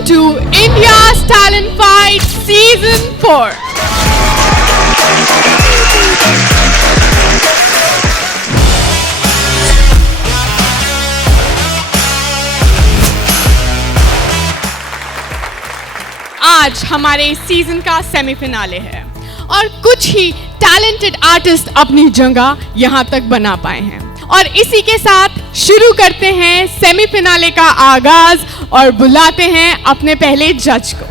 Welcome to India's Talent Fight Season 4. आज हमारे season का सेमीफिनाले है और कुछ ही टैलेंटेड आर्टिस्ट अपनी जगह यहाँ तक बना पाए हैं और इसी के साथ शुरू करते हैं सेमीफिनाले का आगाज और बुलाते हैं अपने पहले जज को।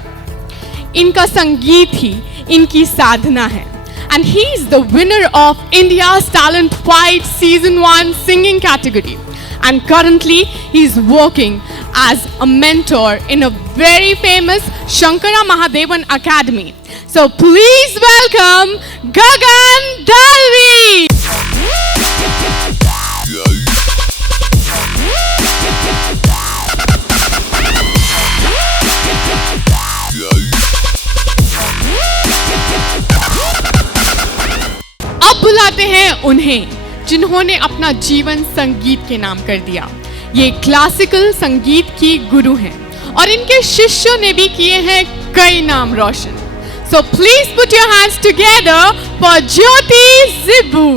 इनका संगीत ही इनकी साधना है and he is the winner of India's Talent Fight Season 1 singing category and currently he is working as a mentor in a very famous Shankara Mahadevan Academy. So please welcome Gagan Dalvi. अब बुलाते हैं उन्हें जिन्होंने अपना जीवन संगीत के नाम कर दिया। ये क्लासिकल संगीत की गुरु हैं और इनके शिष्यों ने भी किए हैं कई नाम रोशन। So please put your hands together for Jyoti Zibbu.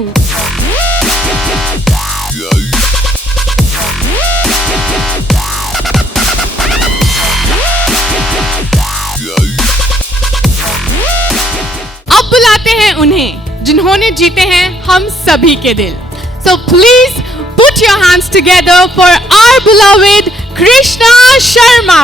अब बुलाते हैं उन्हें जिन्होंने जीते हैं हम सभी के दिल। So please put your hands together for our beloved Krishna Sharma.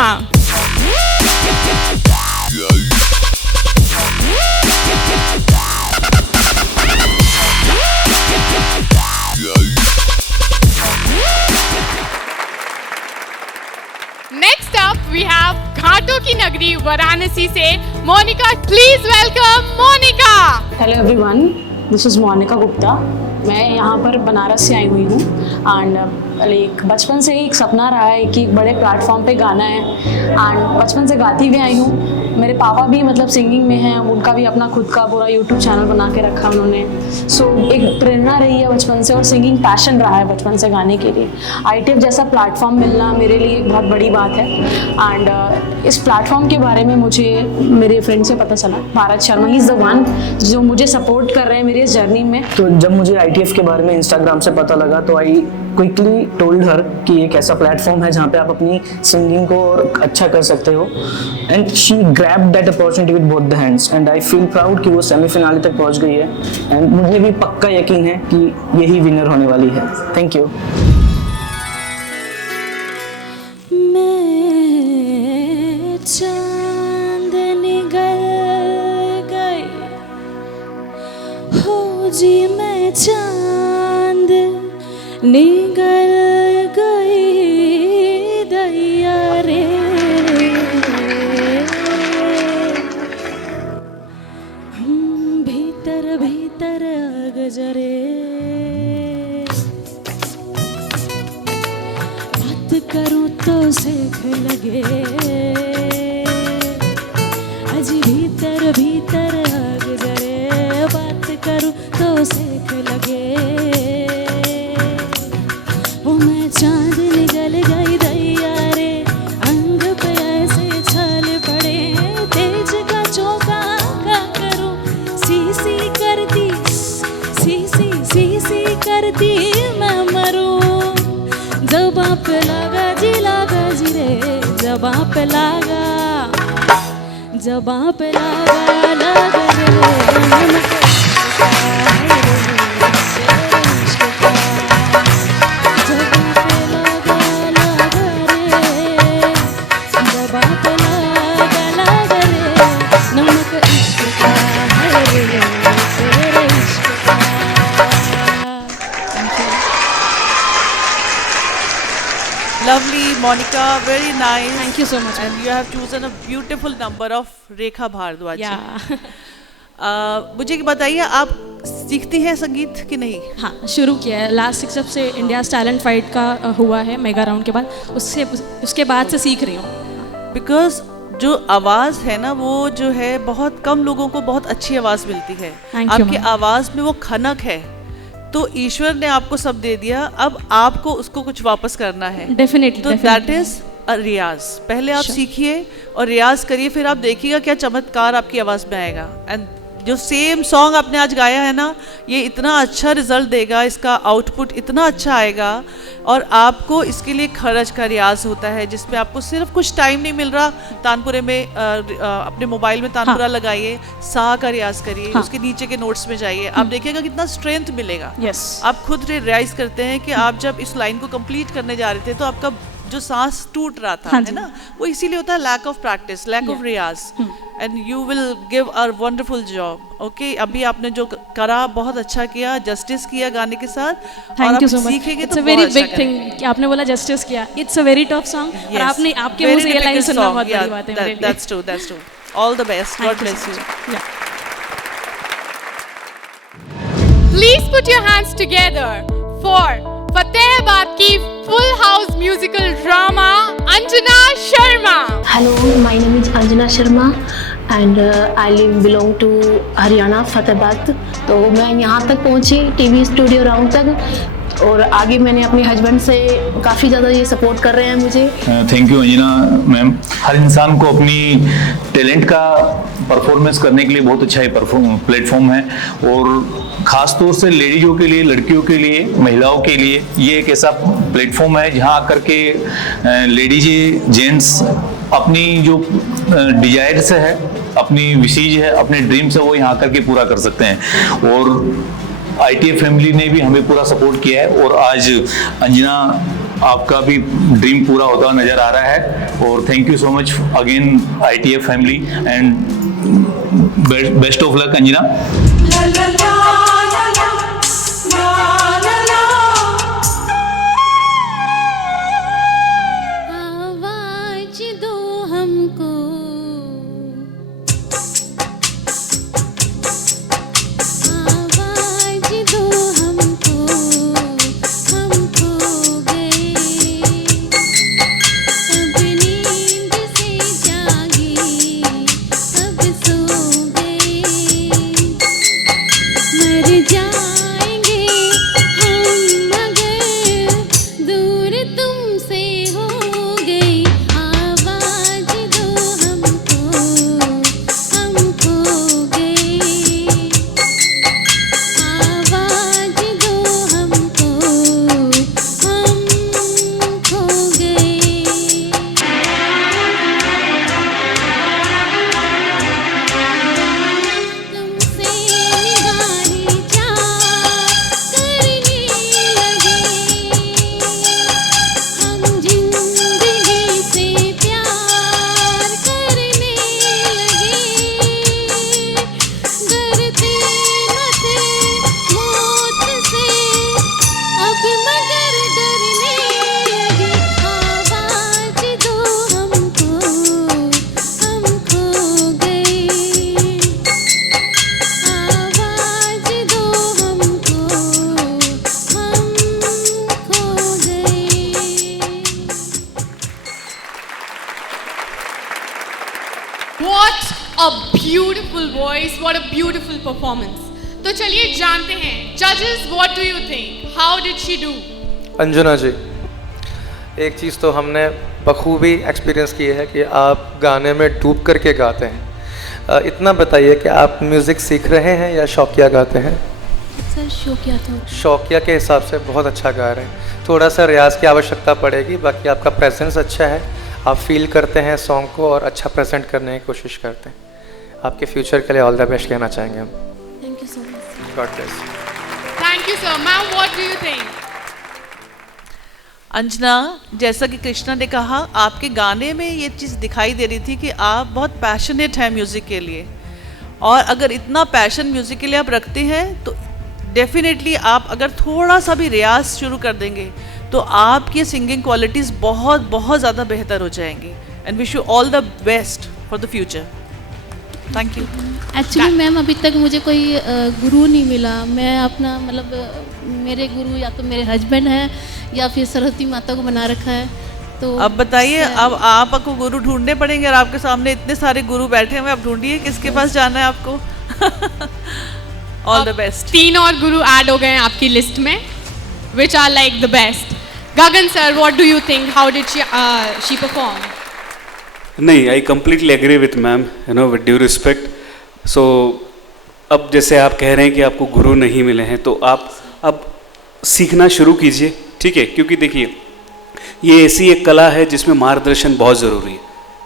Next up we have घाटों की नगरी वाराणसी से Monika. Please welcome Monica. Hello everyone, this is Monica Gupta. मैं यहाँ पर बनारस से आई हुई हूँ एंड बचपन से ही एक सपना रहा है कि बड़े प्लेटफॉर्म पे गाना है एंड बचपन से गाती हुई आई हूँ। मेरे पापा भी मतलब सिंगिंग में हैं, उनका भी अपना खुद का पूरा यूट्यूब चैनल बना के रखा उन्होंने। सो एक प्रेरणा रही है बचपन से और सिंगिंग पैशन रहा है बचपन से गाने के लिए। ITF जैसा प्लेटफॉर्म मिलना मेरे लिए एक बहुत बड़ी बात है एंड इस प्लेटफॉर्म के बारे में मुझे मेरे फ्रेंड से पता चला। Bharat Sharma he is the one जो मुझे सपोर्ट कर रहे हैं मेरी इस जर्नी में। तो जब मुझे ITF के बारे में इंस्टाग्राम से पता लगा तो आई क्विकली टोल्ड हर कि एक ऐसा प्लेटफॉर्म है जहाँ पे आप अपनी सिंगिंग को और अच्छा कर सकते हो and she grabbed that opportunity with both the hands and I feel proud कि वो सेमीफिनाले तक पहुँच गई है एंड मुझे भी पक्का यकीन है कि यही विनर होने वाली है। Thank you. जी मैं चांद निगल गई दैया रे, भीतर भीतर गजरे बात करूं तो सेख लगे, अजी भीतर भीतर गजरे बात करूं तो सेख लगे। वो मैं चांद निकल गई दैया रे, अंग पे ऐसे छाल पड़े तेज का चौका क्या करूं, सी करती सी करती मैं मरूं। जबां पे लगा जी रे, जबां पे लगा रे Lovely, Monica, very nice. Thank you so much. And you have chosen a beautiful number of Rekha Bhardwaj. Yeah. मुझे बताइए आप सीखती हैं संगीत कि नहीं? हाँ, शुरू किया है। लास्ट 6 से इंडिया टैलेंट फाइट का हुआ है मेगा राउंड के बाद, उसके बाद से सीख रही हूँ। बिकॉज जो आवाज़ है ना वो जो है बहुत कम लोगों को बहुत अच्छी आवाज़ मिलती है। आपकी आवाज़ में वो खनक है, तो ईश्वर ने आपको सब दे दिया, अब आपको उसको कुछ वापस करना है। डेफिनेटली। तो दैट इज रियाज। पहले आप सीखिए और रियाज करिए, फिर आप देखिएगा क्या चमत्कार आपकी आवाज़ में आएगा। एंड जो सेम सॉन्ग आपने आज गाया है ना, ये इतना अच्छा रिजल्ट देगा, इसका आउटपुट इतना अच्छा आएगा। और आपको इसके लिए खरज का रियाज होता है, जिसमें आपको सिर्फ कुछ टाइम नहीं मिल रहा, तानपुरे में अपने मोबाइल में तानपुरा लगाइए, सा का रियाज करिए, उसके नीचे के नोट्स में जाइए, आप देखिएगा कितना स्ट्रेंथ मिलेगा। आप खुद रियलाइज करते हैं कि आप जब इस लाइन को कंप्लीट करने जा रहे थे तो आपका जो सांस टूट रहा था, है ना, वो इसीलिए होता है lack of practice, lack of रियाज, and you will give a wonderful job. Okay, अभी आपने जो करा बहुत अच्छा किया, जस्टिस किया गाने के साथ। Thank you so much. सीखेंगे इट्स तो अ वेरी बहुत अच्छा बिग थिंग कि आपने बोला जस्टिस किया। It's a very tough song और आपने आपके मुंह से ये लाइन सुनना बहुत बड़ी बात है मेरे लिए। That's true, that's true. All the best, God bless you. Please put your hands together for Fatehabad की full house musical drama Anjana Sharma. Hello, my name is Anjana Sharma and I belong to Haryana Fatehabad. तो मैं यहाँ तक पहुँची टीवी स्टूडियो राउंड तक, और आगे मैंने अपने हस्बैंड से काफ़ी ज़्यादा ये सपोर्ट कर रहे हैं मुझे। Thank you Anjana ma'am. हर इंसान को अपनी टैलेंट का परफॉर्मेंस करने के लिए बहुत अच्छा ही प्लेटफॉर्म है, और ख़ास तौर से लेडीज़ों के लिए, लड़कियों के लिए, महिलाओं के लिए ये एक ऐसा प्लेटफॉर्म है जहाँ आकर के लेडीज जेंट्स अपनी जो डिजायर्स है, अपनी विशेज है, अपने ड्रीम्स है, वो यहाँ आकर के पूरा कर सकते हैं। और ITF फैमिली ने भी हमें पूरा सपोर्ट किया है, और आज अंजना आपका भी ड्रीम पूरा होता नज़र आ रहा है। और thank you so much again ITF family, and best of luck Anjana. आवाज दो हमको, आवाज दो हमको, हम खो गए, कब नींद से जागे, कब सो गए, मर जाएंगे हम मगर दूर तुमसे हो गई। आवाज दो हमको, हम खो गए, आवाज दो हमको, हम खो गए। तुमसे निगाहें चाह करने लगे, हम जिंदगी से प्यार करने लगे, डरते न थे मौत से, अब मगर डरने लगे। आवाज दो हमको, हम खो गए, आवाज दो हमको, हम खो गए। What a beautiful voice, what a beautiful performance. तो चलिए जानते हैं, judges, what do you think? How did she do? Anjana जी, एक चीज़ तो हमने बखूबी एक्सपीरियंस की है कि आप गाने में डूब करके गाते हैं। इतना बताइए कि आप म्यूज़िक सीख रहे हैं या शौकिया गाते हैं? सर शौकिया था। शौकिया के हिसाब से बहुत अच्छा गा रहे हैं। थोड़ा सा रियाज की आवश्यकता पड़ेगी, बाकी आपका प्रेजेंस अच्छा है, आप फील करते हैं सॉन्ग को और अच्छा प्रेजेंट करने की कोशिश करते हैं। आपके फ्यूचर के लिए ऑल द बेस्ट कहना चाहेंगे हम। Thank you so much. God bless. Thank you, sir. Ma'am, what do you think? Anjana, जैसा कि कृष्णा ने कहा, आपके गाने में ये चीज़ दिखाई दे रही थी कि आप बहुत पैशनेट हैं म्यूज़िक के लिए, और अगर इतना पैशन म्यूज़िक के लिए आप रखते हैं तो डेफिनेटली आप अगर थोड़ा सा भी रियाज शुरू कर देंगे तो आपकी सिंगिंग क्वालिटीज़ बहुत बहुत ज़्यादा बेहतर हो जाएंगी। And wish you all the best for the future. Thank you. Actually ma'am अभी तक मुझे कोई गुरु नहीं मिला। मैं अपना मतलब मेरे गुरु या तो मेरे हस्बैंड हैं या फिर सरस्वती माता को बना रखा है। तो अब बताइए, अब आपको गुरु ढूंढने पड़ेंगे, और आपके सामने इतने सारे गुरु बैठे हुए, आप ढूंढिए किसके पास जाना है आपको। All the best. 3 और गुरु ऐड हो गए हैं आपकी लिस्ट में, which are like the best. Gagan sir, what do you think? How did she perform? नहीं, I completely agree with ma'am, you know, with due respect. So अब जैसे आप कह रहे हैं कि आपको गुरु नहीं मिले हैं, तो आप अब सीखना शुरू कीजिए, ठीक है? क्योंकि देखिए, ये ऐसी एक कला है जिसमें मार्गदर्शन बहुत ज़रूरी है,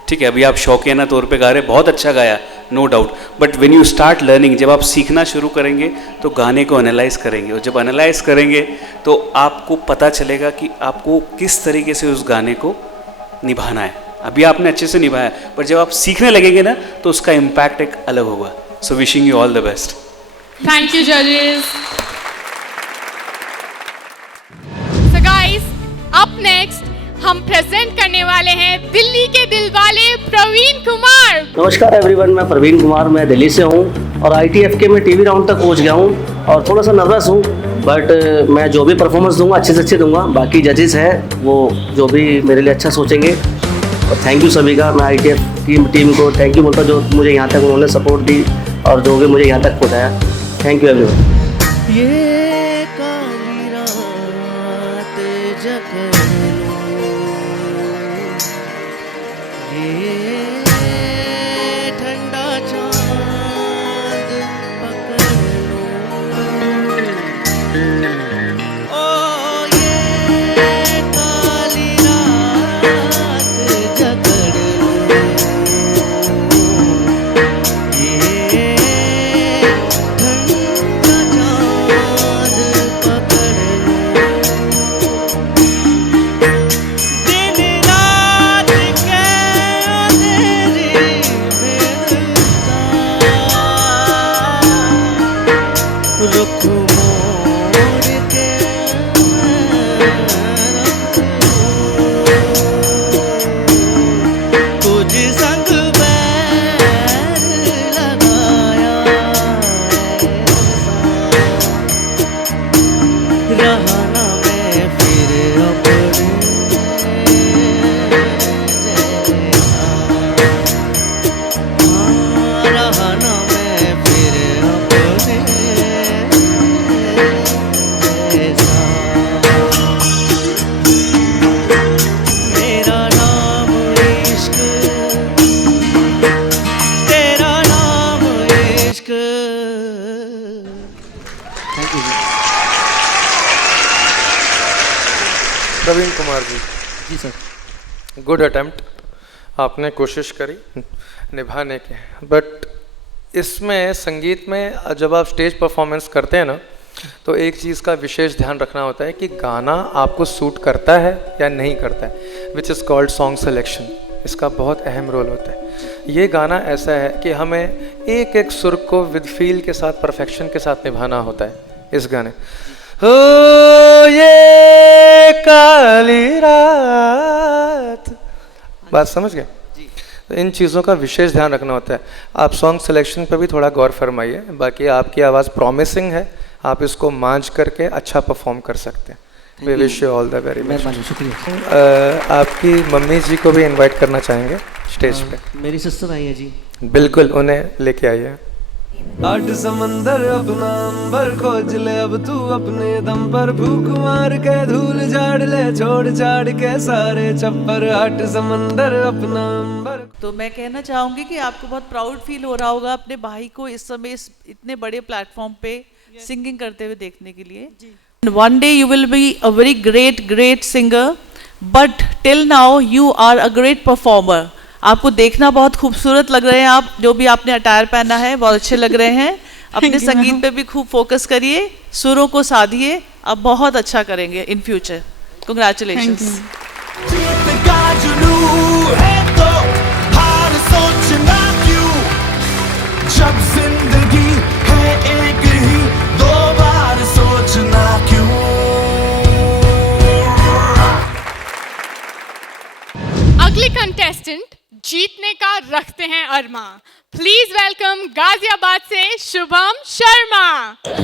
ठीक है? अभी आप शौकियाना तौर पे गा रहे, बहुत अच्छा गाया, no doubt, but when you start learning, जब आप सीखना शुरू करेंगे तो गाने को एनालाइज करेंगे, और जब एनालाइज करेंगे तो आपको पता चलेगा कि आपको किस तरीके से उस गाने को निभाना है। अभी आपने अच्छे से निभाया, पर जब आप सीखने लगेंगे ना तो उसका इम्पैक्ट एक अलग होगा। सो wishing you all the best. Thank you, judges. So guys, up next हम प्रेजेंट करने वाले हैं दिल्ली के दिलवाले प्रवीण कुमार। नमस्कार एवरीवन, मैं प्रवीण कुमार, मैं दिल्ली से हूँ और ITF के में टीवी राउंड तक पहुँच गया हूँ और थोड़ा सा नर्वस हूँ, बट मैं जो भी परफॉर्मेंस दूंगा अच्छे से अच्छे दूंगा। बाकी जजेस हैं वो जो भी मेरे लिए अच्छा सोचेंगे। और थैंक यू सभी का, मैं ITF की टीम को थैंक यू बोलता जो मुझे यहाँ तक उन्होंने सपोर्ट दी और जो भी मुझे यहाँ तक पहुँचाया। Thank you everyone. ये काली रात जगह ठंडा चांद पकड़ लो, ओ ये काली रात जकड़ लो, ये ठंडा चांद पकड़ लो, दिन रात के रुख मोड़ के तुझ संग बैर लगाया रहा ना मैं फिर अपने जैसा, रहा ना मैं फिर अपने जैसा। मेरा नाम इश्क, तेरा नाम इश्क। थैंक यू प्रवीण कुमार जी, जी सर। गुड अटेम्प्ट, आपने कोशिश करी निभाने की, बट इसमें संगीत में जब आप स्टेज परफॉर्मेंस करते हैं ना, तो एक चीज़ का विशेष ध्यान रखना होता है कि गाना आपको सूट करता है या नहीं करता है, which is called song selection. इसका बहुत अहम रोल होता है। ये गाना ऐसा है कि हमें एक एक सुर को विद फील के साथ, परफेक्शन के साथ निभाना होता है इस गाने। हो ये काली रात, बात समझ गए? तो इन चीज़ों का विशेष ध्यान रखना होता है। आप सॉन्ग सिलेक्शन पर भी थोड़ा गौर फरमाइए। बाकी आपकी आवाज़ प्रॉमिसिंग है, आप इसको मांझ करके अच्छा परफॉर्म कर सकते हैं। We wish you all the very best. शुक्रिया। आपकी मम्मी जी को भी इनवाइट करना चाहेंगे स्टेज पे? मेरी सिस्टर आई है जी। बिल्कुल, उन्हें लेके आइए। आठ समंदर अपना अंबर खोज ले अब तू अपने दम पर, फूक मार के धूल झाड़ ले, छोड़ छाड़ के सारे छप्पर। आठ समंदर अपना अंबर। तो मैं कहना चाहूँगी कि आपको बहुत प्राउड फील हो रहा होगा अपने भाई को इस समय इस इतने बड़े प्लेटफॉर्म पे सिंगिंग करते हुए देखने के लिए। One day you will be a very great singer, but till now you are a great performer. आपको देखना बहुत खूबसूरत लग रहे हैं आप, जो भी आपने अटायर पहना है बहुत अच्छे लग रहे हैं। अपने संगीत पे भी खूब फोकस करिए, सुरों को साधिए, आप बहुत अच्छा करेंगे इन फ्यूचर। Congratulations. जब जिंदगी है एक ही, दो बार सोचना क्यों। अगले कंटेस्टेंट जीतने का रखते हैं अरमा। प्लीज वेलकम गाजियाबाद से Shubham Sharma.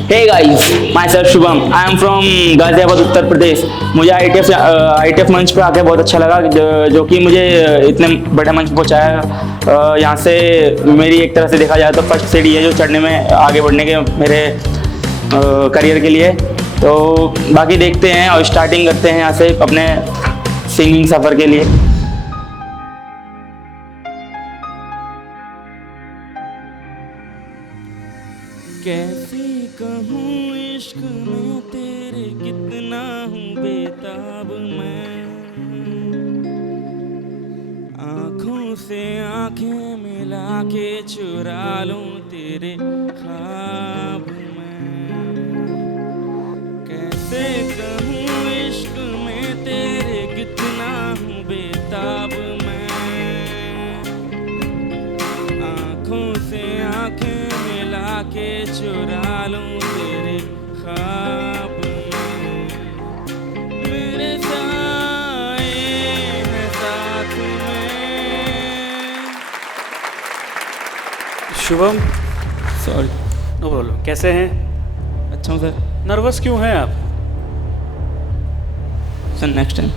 Hey guys, myself Shubham, I am from Ghaziabad Uttar Pradesh. मुझे ITF मंच पे आके बहुत अच्छा लगा, जो कि मुझे इतने बड़े मंच पहुंचाया। यहाँ से मेरी एक तरह से देखा जाए तो फर्स्ट सीढ़ी है जो चढ़ने में, आगे बढ़ने के मेरे करियर के लिए। तो बाकी देखते हैं और स्टार्टिंग करते हैं यहाँ से अपने सिंगिंग सफ़र के लिए। कैसे कहूँ इश्क में तेरे कितना हूँ बेताब मैं, आँखों से आँखें मिला के चुरा लूँ तेरे ख्वाब मैं। कैसे कहूँ इश्क में तेरे कितना हूँ बेताब मैं, आँखों से आँखें मिला के चुरा लूँ तेरे ख्वाब में। मेरे साए हैं साथ में। शुभम, सॉरी। No problem. कैसे हैं? अच्छा हूँ सर। नर्वस क्यों हैं आप? Sir next time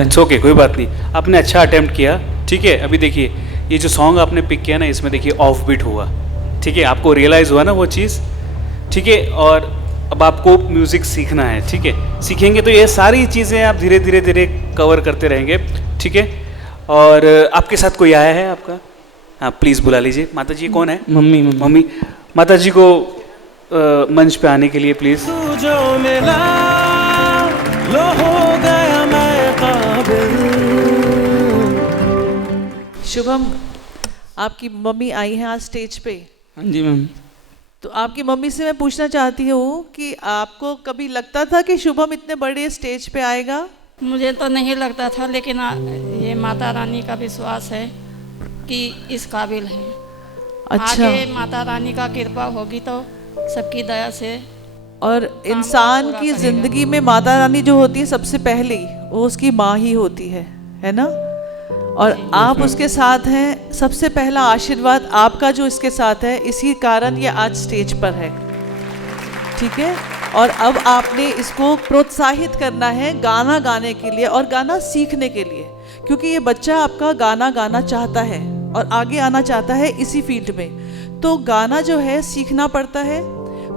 it's okay, कोई बात नहीं। आपने अच्छा अटेम्प्ट किया, ठीक है। अभी देखिए ये जो सॉन्ग आपने पिक किया ना, इसमें देखिए ऑफ बीट हुआ, ठीक है। आपको रियलाइज़ हुआ ना वो चीज़, ठीक है। और अब आपको म्यूज़िक सीखना है, ठीक है। सीखेंगे तो ये सारी चीज़ें आप धीरे धीरे धीरे कवर करते रहेंगे, ठीक है। और आपके साथ कोई आया है आपका? हाँ प्लीज़ बुला लीजिए। माता जी कौन है? मम्मी। मम्मी। माता जी को मंच पे आने के लिए प्लीज़। तू जो मिला लो हो गया मैं काबिल। शुभम, आपकी मम्मी आई हैं आज स्टेज पे। हाँ जी मैम। तो आपकी मम्मी से मैं पूछना चाहती हूँ कि आपको कभी लगता था कि शुभम इतने बड़े स्टेज पे आएगा? मुझे तो नहीं लगता था, लेकिन ये माता रानी का विश्वास है कि इस काबिल है। अच्छा। आगे माता रानी का कृपा होगी तो सबकी दया से। और इंसान की ज़िंदगी में माता रानी जो होती है सबसे पहली, वो उसकी माँ ही होती है ना। और आप उसके साथ हैं, सबसे पहला आशीर्वाद आपका जो इसके साथ है, इसी कारण ये आज स्टेज पर है, ठीक है। और अब आपने इसको प्रोत्साहित करना है गाना गाने के लिए और गाना सीखने के लिए, क्योंकि ये बच्चा आपका गाना गाना चाहता है और आगे आना चाहता है इसी फील्ड में। तो गाना जो है सीखना पड़ता है,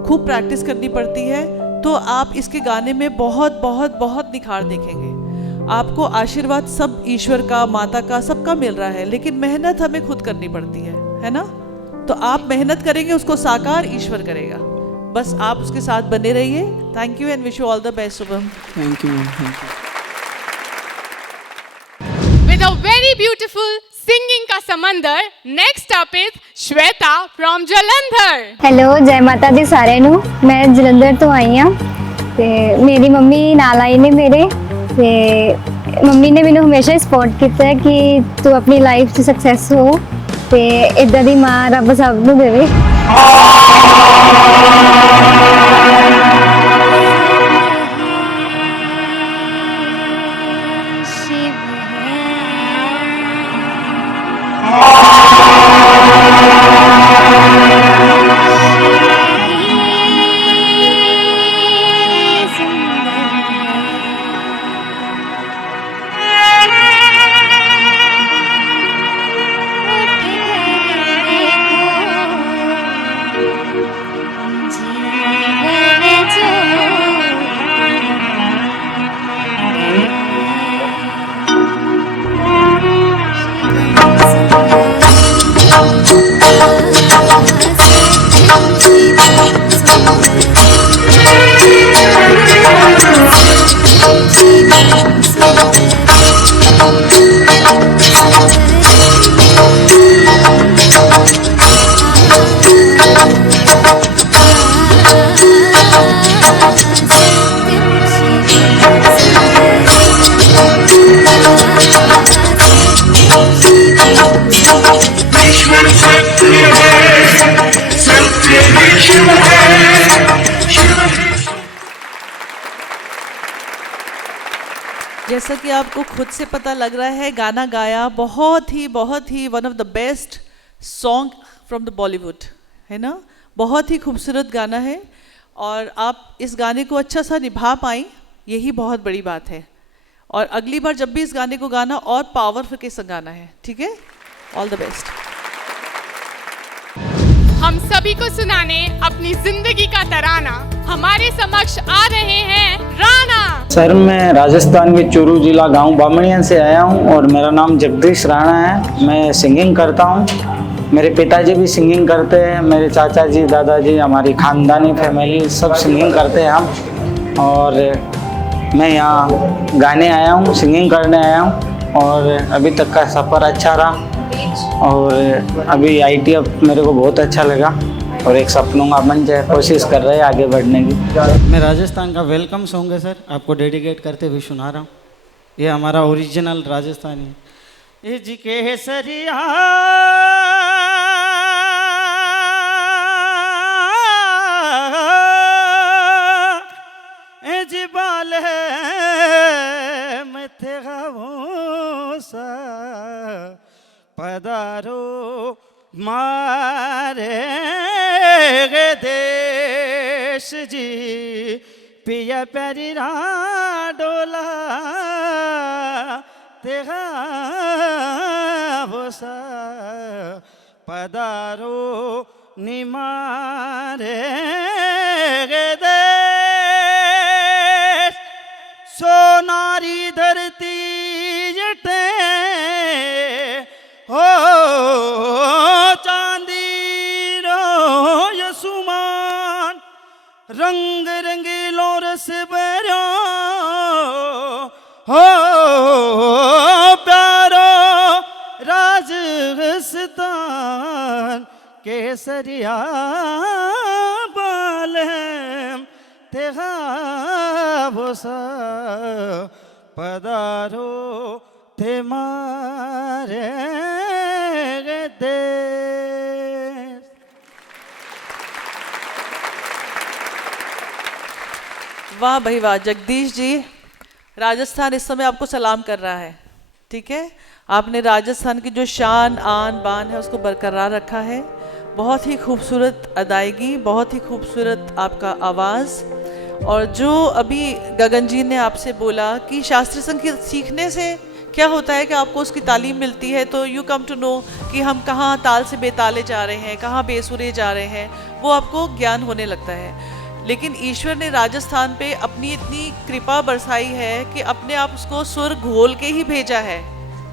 खूब प्रैक्टिस करनी पड़ती है, तो आप इसके गाने में बहुत बहुत बहुत निखार देखेंगे। आपको आशीर्वाद सब ईश्वर का, माता का, सबका मिल रहा है, लेकिन मेहनत हमें खुद करनी पड़ती है ना। तो आप मेहनत करेंगे, उसको साकार ईश्वर करेगा। बस आप उसके साथ बने रहिए। Thank you and wish you all the best Shubham. Thank you ma'am, thank you. With a very beautiful singing का समंदर, next up is Shweta from Jalandhar. Hello, जय माता दी सारे नू। मैं जलंधर तो आई हाँ ते मेरी मम्मी नाल आई ने मेरे ते मम्मी ने मैंने हमेशा सपोर्ट किया है कि तू अपनी लाइफ च सक्सैस हो ते इदा दी माँ रब सब नू देवे। जैसा कि आपको खुद से पता लग रहा है, गाना गाया बहुत ही one of the best song from the Bollywood, है ना। बहुत ही खूबसूरत गाना है और आप इस गाने को अच्छा सा निभा पाई, यही बहुत बड़ी बात है। और अगली बार जब भी इस गाने को गाना और पावरफुल के संग गाना है, ठीक है। All the best. हम सभी को सुनाने अपनी जिंदगी का तराना हमारे समक्ष आ रहे हैं राणा। सर मैं राजस्थान के चूरू जिला गांव बामणिया से आया हूं और मेरा नाम जगदीश राणा है। मैं सिंगिंग करता हूं। मेरे पिताजी भी सिंगिंग करते हैं, मेरे चाचा जी, दादाजी, हमारी खानदानी फैमिली सब सिंगिंग करते हैं हम। और मैं यहाँ गाने आया हूँ, सिंगिंग करने आया हूँ और अभी तक का सफ़र अच्छा रहा और अभी ITF मेरे को बहुत अच्छा लगा और एक सपनों का मंच है, कोशिश कर रहे हैं आगे बढ़ने की। मैं राजस्थान का वेलकम सॉन्ग है सर, आपको डेडिकेट करते हुए सुना रहा हूँ। ये हमारा ओरिजिनल राजस्थानी है। इज केसरिया बाल मथे सा पधारो मारे देश जी पिया प्यारी डोला तेरा भोसा पधारो निमारे देश सोनारी धरती जटे हो चांदी रो यसुमान रंग रंगीलो रस भरो हो प्यारो राजस्थान केसरिया बाल तेरा भोसा पधारो थे मारे देश। वाह भाई वाह जगदीश जी, राजस्थान इस समय आपको सलाम कर रहा है। ठीक है, आपने राजस्थान की जो शान आन बान है उसको बरकरार रखा है। बहुत ही खूबसूरत अदायगी, बहुत ही खूबसूरत आपका आवाज़। और जो अभी गगन जी ने आपसे बोला कि शास्त्रीय संगीत सीखने से क्या होता है कि आपको उसकी तालीम मिलती है, तो यू कम टू नो कि हम कहाँ ताल से बेताले जा रहे हैं, कहाँ बेसुरे जा रहे हैं, वो आपको ज्ञान होने लगता है। लेकिन ईश्वर ने राजस्थान पे अपनी इतनी कृपा बरसाई है कि अपने आप उसको सुर घोल के ही भेजा है।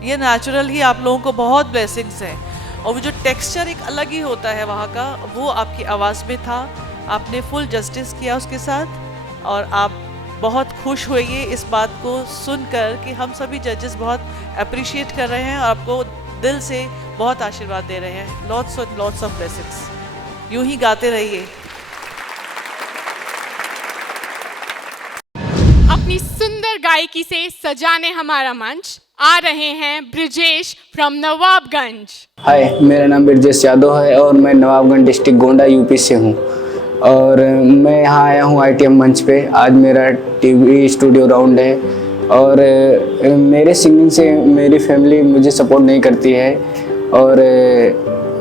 ये नेचुरल ही आप लोगों को बहुत ब्लेसिंग्स हैं। और वो जो टेक्सचर एक अलग ही होता है वहाँ का, वो आपकी आवाज़ में था। आपने फुल जस्टिस किया उसके साथ और आप बहुत खुश होइए इस बात को सुनकर कि हम सभी जजेस बहुत अप्रिशिएट कर रहे हैं और आपको दिल से बहुत आशीर्वाद दे रहे हैं। Lots of blessings. यूं ही गाते रहिए। अपनी सुंदर गायकी से सजाने हमारा मंच आ रहे हैं ब्रिजेश फ्रॉम नवाबगंज। हाय, मेरा नाम ब्रिजेश यादव है और मैं नवाबगंज डिस्ट्रिक्ट गोंडा यूपी से हूँ और मैं यहाँ आया हूँ ITF मंच पे। आज मेरा TV स्टूडियो राउंड है और मेरे सिंगिंग से मेरी फैमिली मुझे सपोर्ट नहीं करती है और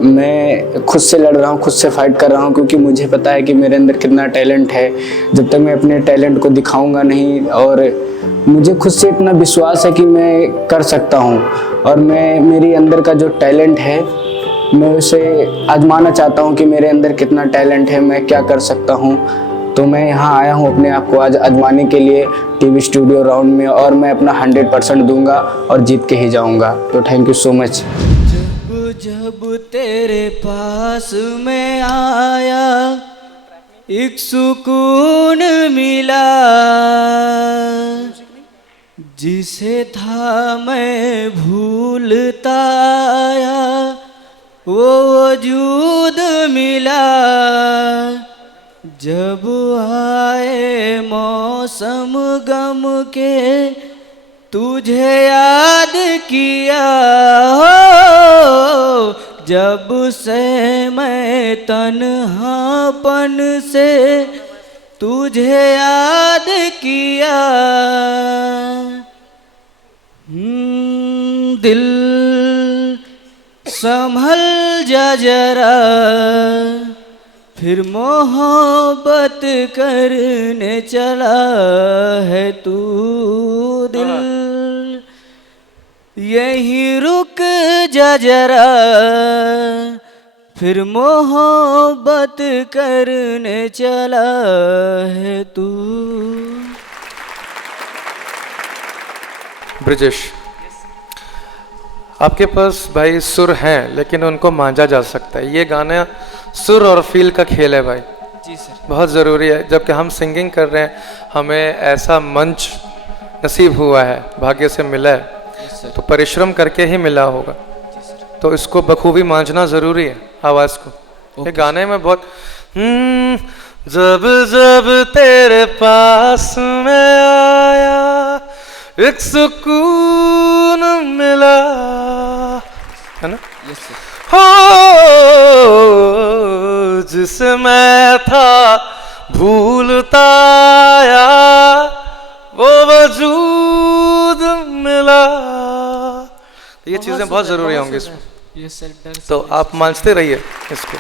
मैं खुद से लड़ रहा हूँ, खुद से फाइट कर रहा हूँ क्योंकि मुझे पता है कि मेरे अंदर कितना टैलेंट है। जब तक मैं अपने टैलेंट को दिखाऊंगा नहीं और मुझे खुद से इतना विश्वास है कि मैं कर सकता हूँ और मैं मेरी अंदर का जो टैलेंट है मैं उसे आजमाना चाहता हूँ कि मेरे अंदर कितना टैलेंट है, मैं क्या कर सकता हूँ। तो मैं यहाँ आया हूँ अपने आप को आज आजमाने के लिए TV स्टूडियो राउंड में और मैं अपना 100% दूंगा और जीत के ही जाऊंगा। तो थैंक यू सो मच। जब जब तेरे पास में आया एक सुकून मिला, जिसे था मैं भूलता आया वो वजूद मिला। जब आए मौसम गम के तुझे याद किया हो, जब से मैं तन्हापन से तुझे याद किया। दिल संभल जा जरा, फिर मोहब्बत करने चला है तू दिल, यहीं रुक जा जरा, फिर मोहब्बत करने चला है तू। ब्रिजेश, आपके पास भाई सुर हैं लेकिन उनको मांझा जा सकता है। ये गाना सुर और फील का खेल है भाई। जी सर। बहुत ज़रूरी है। जबकि हम सिंगिंग कर रहे हैं, हमें ऐसा मंच नसीब हुआ है, भाग्य से मिला है, तो परिश्रम करके ही मिला होगा। तो इसको बखूबी मांझना ज़रूरी है आवाज़ को। ये गाने में बहुत जब जब तेरे पास मैं आया एक सुकून मिला, है ना? Yes sir. हो जिसे मैं था भूलता आया वो वजूद मिला। ये चीज़ें बहुत ज़रूरी होंगी इसमें। Yes sir. तो आप मानते रहिए इसको।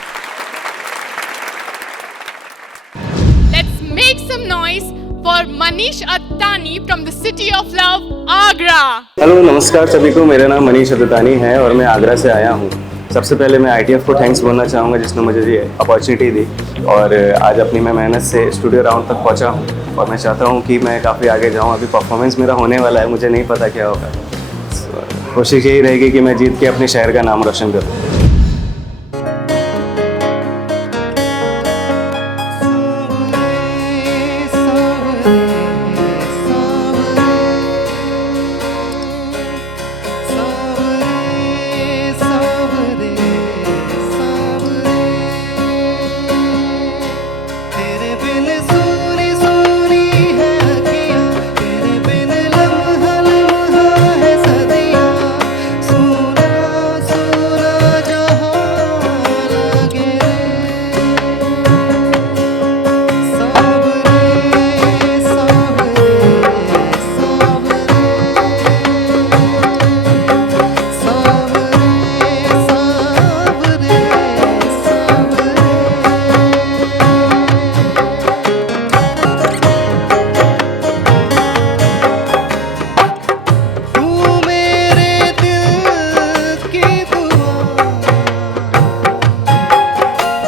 Let's make some noise for Manish Attani from the city of love, Agra. Hello, नमस्कार सभी को। मेरा नाम मनीष अत्तानी है और मैं आगरा से आया हूँ। सबसे पहले मैं ITF को थैंक्स बोलना चाहूँगा जिसने मुझे ये अपॉर्चुनिटी दी और आज अपनी मैं मेहनत से स्टूडियो राउंड तक पहुँचा हूँ और मैं चाहता हूँ कि मैं काफ़ी आगे जाऊँ। अभी परफॉर्मेंस मेरा होने वाला है, मुझे नहीं पता क्या होगा। कोशिश यही रहेगी कि मैं जीत के अपने शहर का नाम रोशन करूँ।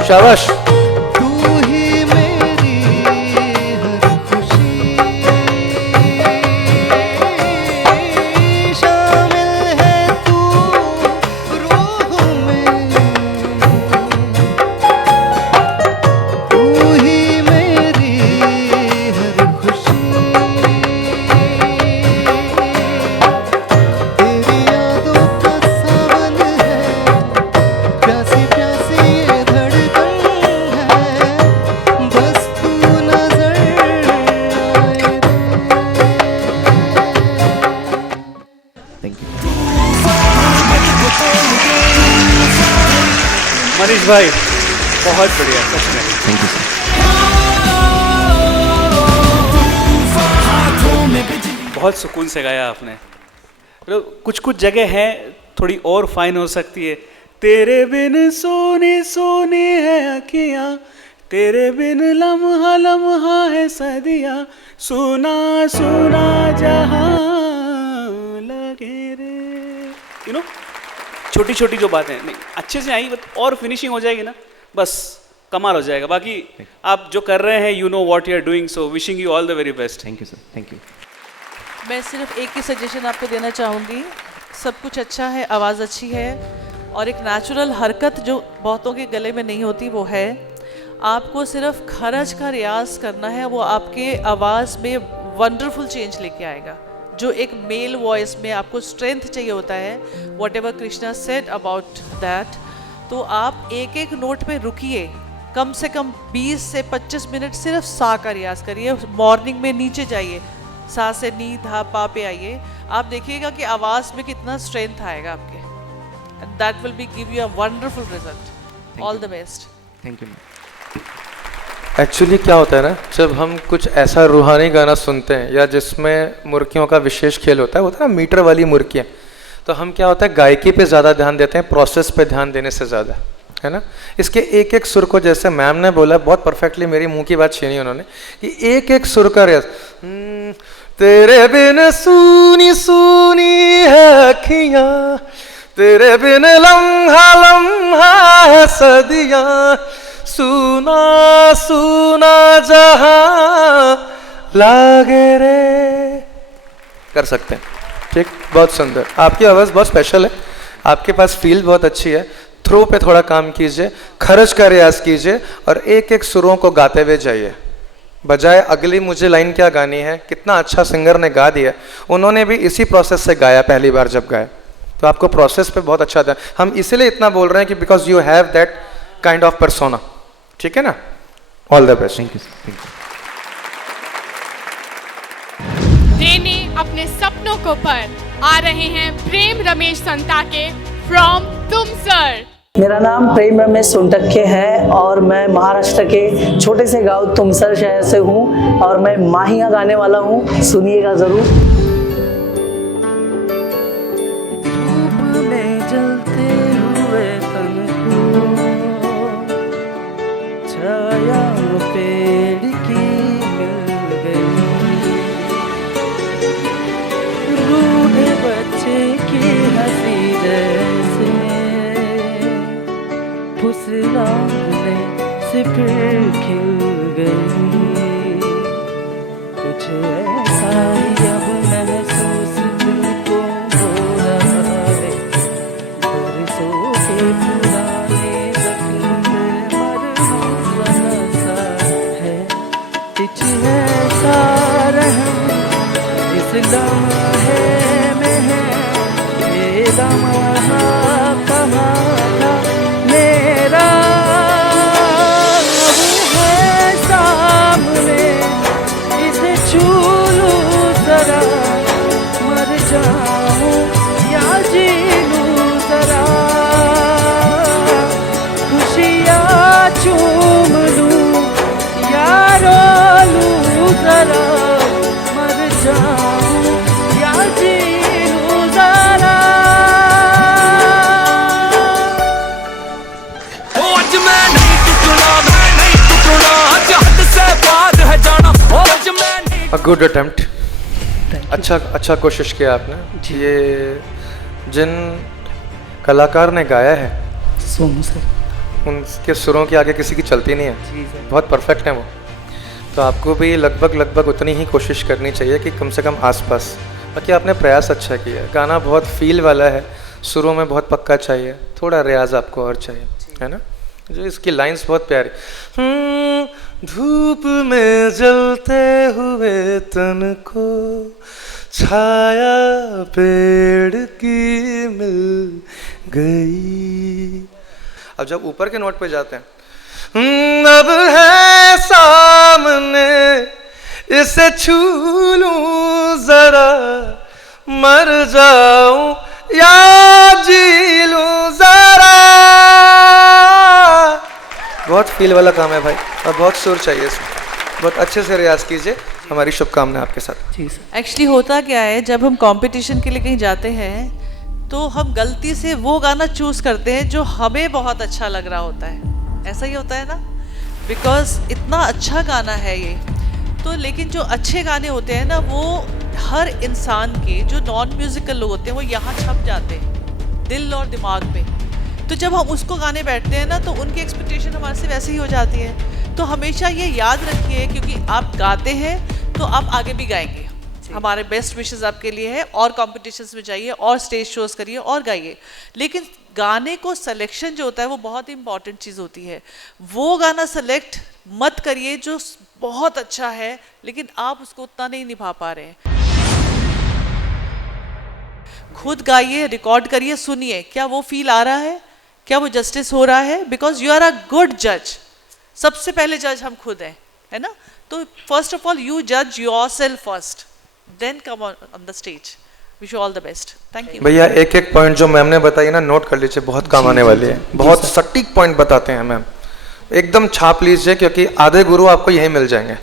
शाबाश। मनीष भाई बहुत बढ़िया, सच में। Thank you sir. बहुत सुकून से गाया आपने। तो कुछ कुछ जगह है थोड़ी और फाइन हो सकती है। तेरे बिन सोनी सोनी है अखियाँ, तेरे बिन लम्हा लम्हा है सदियाँ, सुना सुना जहाँ लगे रे। यू नो, छोटी छोटी जो बातें नहीं अच्छे से आई और फिनिशिंग हो जाएगी ना, बस कमाल हो जाएगा। बाकी आप जो कर रहे हैं, you know what you are doing, so wishing you all the very best. Thank you sir. Thank you. मैं सिर्फ एक ही सजेशन आपको देना चाहूँगी। सब कुछ अच्छा है, आवाज़ अच्छी है और एक नेचुरल हरकत जो बहुतों के गले में नहीं होती वो है। आपको सिर्फ खरज का रियाज करना है, वो आपके आवाज़ में वंडरफुल चेंज लेके आएगा। जो एक मेल वॉइस में आपको स्ट्रेंथ चाहिए होता है, what ever Krishna said about that, तो आप एक एक नोट पे रुकिए। कम से कम 20 से 25 मिनट सिर्फ सा का रियाज करिए। मॉर्निंग में नीचे जाइए, सा से नी धा पा पे आइए। आप देखिएगा कि आवाज़ में कितना स्ट्रेंथ आएगा आपके। And that will be give you a wonderful result. All the best. Thank you. Actually क्या होता है ना, जब हम कुछ ऐसा रूहानी गाना सुनते हैं या जिसमें मुर्गियों का विशेष खेल होता है ना मीटर वाली मुर्गियाँ, तो हम क्या होता है गायकी पे ज़्यादा ध्यान देते हैं, प्रोसेस पे ध्यान देने से ज़्यादा, है ना। इसके एक एक सुर को, जैसे मैम ने बोला बहुत परफेक्टली, मेरी मुंह की बात छीनी उन्होंने, कि एक एक सुर का रियाज। तेरे बिन सूनी सूनी है अखियाँ, तेरे बिन लम्हा लम्हा है सदियां, सुना सुना जहां लागे रे। कर सकते हैं, ठीक, बहुत सुंदर। आपकी आवाज़ बहुत स्पेशल है, आपके पास फील बहुत अच्छी है। थ्रो पे थोड़ा काम कीजिए, खर्च का रियाज कीजिए और एक एक सुरों को गाते हुए जाइए, बजाय अगली मुझे लाइन क्या गानी है। कितना अच्छा सिंगर ने गा दिया, उन्होंने भी इसी प्रोसेस से गाया पहली बार जब गाया, तो आपको प्रोसेस पे बहुत अच्छा था। हम इसीलिए इतना बोल रहे हैं कि because you have that kind of persona, ठीक है ना। All the best. Thank you. देने अपने सपनों को पर आ रहे हैं प्रेम रमेश संताके फ्रॉम तुमसर। मेरा नाम प्रेम रमेश सोनटक्के है और मैं महाराष्ट्र के छोटे से गांव तुमसर शहर से हूं और मैं माहिया गाने वाला हूं, सुनिएगा ज़रूर। धूप में जलते हुए तन को छाया पेड़ की मिल गई, रूठे बच्चे की हंसी जैसे फुसलाने से फिर खिल गई। कुछ ऐसा ही अब महसूस तुमको हो रहा है, बरसों के पुराने जख्म मरहूम सा है। कुछ ऐसा रहम इस लम्हे में है, ये लम्हा कहाँ था मेरा, अब है सामने, इसे छू लूं जरा, मर जाऊं या जी लूं जरा, खुशियाँ चूम लूं या रो लूं जरा, मर जाऊं या जी लूं जरा। A good attempt. अच्छा कोशिश किया आपने। ये जिन कलाकार ने गाया है सोनू सर, उनके सुरों के आगे किसी की चलती नहीं है, बहुत परफेक्ट है वो। तो आपको भी लगभग उतनी ही कोशिश करनी चाहिए कि कम से कम आसपास। बाकी आपने प्रयास अच्छा किया है, गाना बहुत फील वाला है, सुरों में बहुत पक्का चाहिए, थोड़ा रियाज आपको और चाहिए, है ना। जो इसकी लाइंस बहुत प्यारी। धूप में जलते हुए तन को छाया पेड़ की मिल गई। अब जब ऊपर के नोट पे जाते हैं, अब है सामने, इसे छू लूं जरा, मर जाऊं या जी लूं जरा। बहुत फील वाला काम है भाई, और बहुत सुर चाहिए इसमें, बहुत अच्छे से रियाज कीजिए। हमारी शुभकामनाएं आपके साथ। जी सर। एक्चुअली होता क्या है, जब हम कंपटीशन के लिए कहीं जाते हैं तो हम गलती से वो गाना चूज करते हैं जो हमें बहुत अच्छा लग रहा होता है। ऐसा ही होता है ना, बिकॉज इतना अच्छा गाना है ये तो। लेकिन जो अच्छे गाने होते हैं ना, वो हर इंसान के, जो नॉन म्यूजिकल लोग होते हैं, वो यहाँ छप जाते हैं दिल और दिमाग में। तो जब हम उसको गाने बैठते हैं ना, तो उनकी एक्सपेक्टेशन हमारे से वैसे ही हो जाती है। तो हमेशा ये याद रखिए, क्योंकि आप गाते हैं तो आप आगे भी गाएंगे। हमारे बेस्ट विशेस आपके लिए है, और कॉम्पिटिशन्स में जाइए और स्टेज शोज करिए और गाइए। लेकिन गाने को सिलेक्शन जो होता है वो बहुत इंपॉर्टेंट चीज़ होती है। वो गाना सेलेक्ट मत करिए जो बहुत अच्छा है लेकिन आप उसको उतना नहीं निभा पा रहे हैं। खुद गाइए, रिकॉर्ड करिए, सुनिए, क्या वो फील आ रहा है, क्या वो जस्टिस हो रहा है। Because you are a good जज। सबसे पहले जज हम खुद हैं, है ना। तो फर्स्ट ऑफ ऑल यू जज yourself first, then come on the stage. Wish you all the best. Thank you भैया। एक एक पॉइंट जो मैम ने बताई ना, नोट कर लीजिए, बहुत काम आने वाली है। बहुत सटीक पॉइंट बताते हैं मैम, एकदम छाप लीजिए, क्योंकि आधे गुरु आपको यही मिल जाएंगे।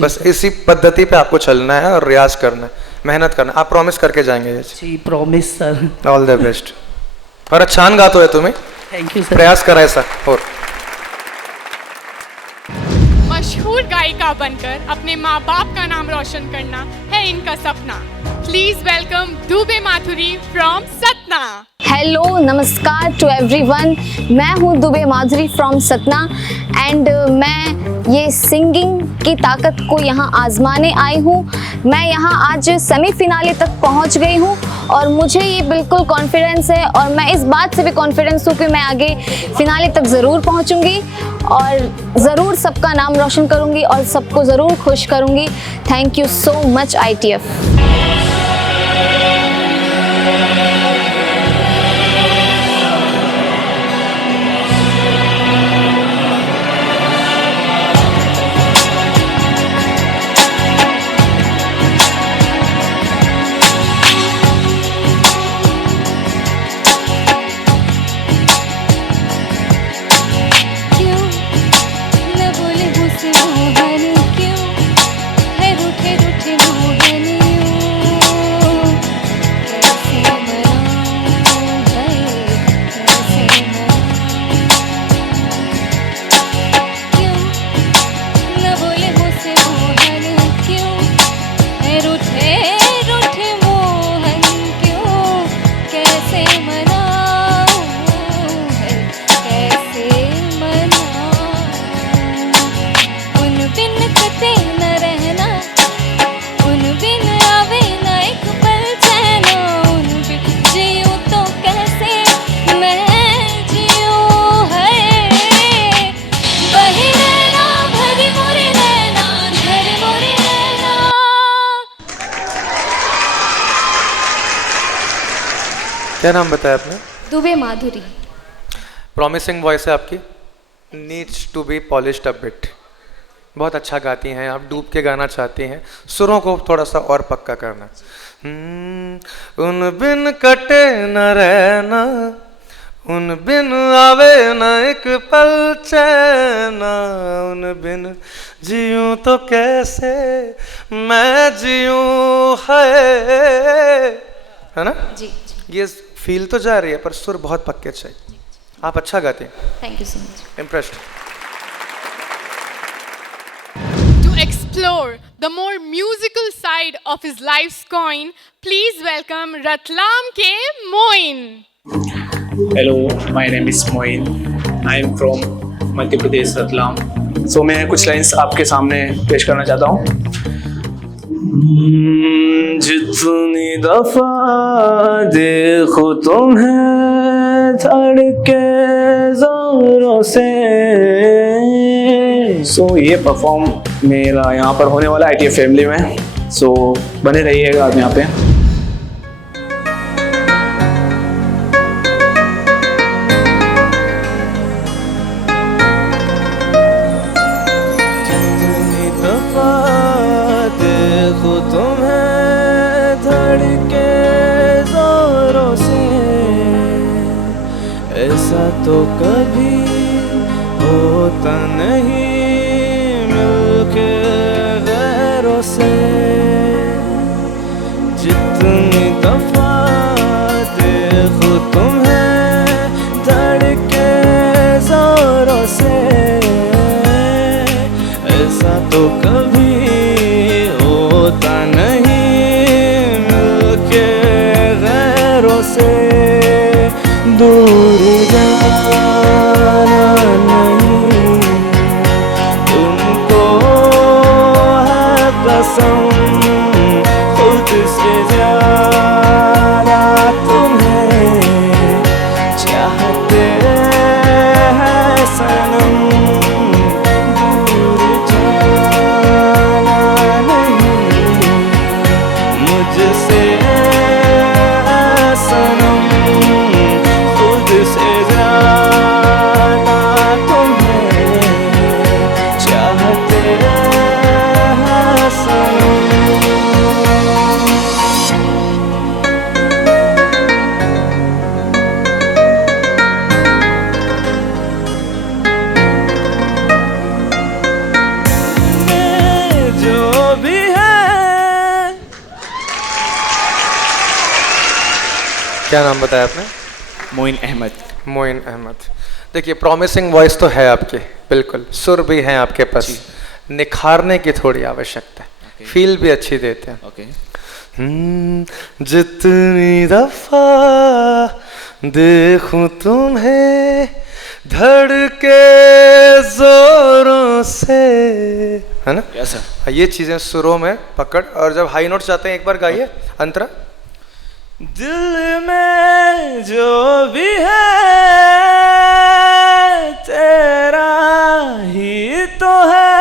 बस इसी पद्धति पे आपको चलना है और रियाज करना है, मेहनत करना। आप प्रॉमिस करके जाएंगे? जी promise sir. All the best. और अच्छा गाते हो तुम्हें, थैंक यू सर। प्रयास करा ऐसा। और मशहूर गायिका बनकर अपने माँ बाप का नाम रोशन करना है इनका सपना। Please welcome Dubey Madhuri from Satna. Hello नमस्कार टू एवरीवन, मैं हूँ दुबे माधुरी फ्रॉम सतना एंड मैं ये सिंगिंग की ताकत को यहाँ आजमाने आई हूँ। मैं यहाँ आज सेमीफिनाले तक पहुँच गई हूँ और मुझे ये बिल्कुल कॉन्फिडेंस है और मैं इस बात से भी कॉन्फिडेंस हूँ कि मैं आगे फिनाले तक ज़रूर पहुँचूँगी और ज़रूर सबका नाम रोशन करूँगी और सबको ज़रूर खुश करूँगी। Thank you so much ITF। क्या नाम बताया आपने? दुबे माधुरी। प्रॉमिसिंग वॉइस है आपकी, needs to be polished a bit. बहुत अच्छा गाती हैं आप, डूब के गाना चाहती हैं, सुरों को थोड़ा सा और पक्का करना। उन बिन कटे न रहना, उन बिन आवे न एक पल चैना, उन बिन जीऊं तो कैसे मैं जीऊं है ना जी। ये फील तो जा रही है पर सुर बहुत पक्के चाहिए। आप अच्छा गाते हैं। Thank you so much. Impressed. To explore the more musical side of his life's coin, please welcome Ratlam ke Moin. Hello, my name is Moin. I am from Madhya Pradesh, Ratlam. So मैं कुछ lines आपके सामने पेश करना चाहता हूँ। जितनी दफा देखो तुम्हें धड़के जोरों से। सो ये परफॉर्म मेरा यहाँ पर होने वाला ITF फैमिली में। सो बने रहिएगा आप यहाँ पे। ऐसा तो कभी होता नहीं मिलके गैरों से। जितनी दफा देखो तुम्हें धड़के जोरों से, ऐसा तो कभी होता नहीं मिलके गैरों से। दूर जाना नहीं तुमको है कसम, खुद से ज्यादा तुम्हें चाहते हैं सनम। दूर जाना नहीं मुझसे सनम, से ज्यादा तुम्हें चाहते हैं सनम। जो भी है। क्या नाम बताया आपने? मोइन अहमद। मोइन अहमद। देखिए प्रॉमिसिंग वॉइस तो है आपकी, बिल्कुल सुर भी हैं आपके पास, निखारने की थोड़ी आवश्यकता है, फील भी अच्छी देते हैं। जितनी दफा देखूं तुम्हें धड़के जोरों से, है ना? Yes, sir. ये चीजें सुरों में पकड़, और जब हाई नोट जाते हैं एक बार गाइए अंतरा। दिल में जो भी है तेरा ही तो है,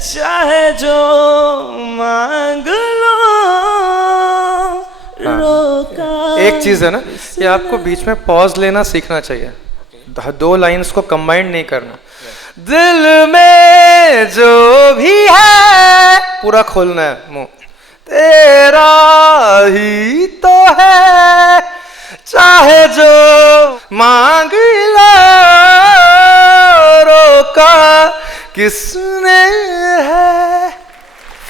चाहे जो मांग लो रोका। एक चीज है ना, ये आपको बीच में पॉज लेना सीखना चाहिए, 2 लाइंस को कंबाइन नहीं करना। दिल में जो भी है, पूरा खोलना है मुंह, तेरा ही तो है, चाहे जो मांग लो रोका किसने है।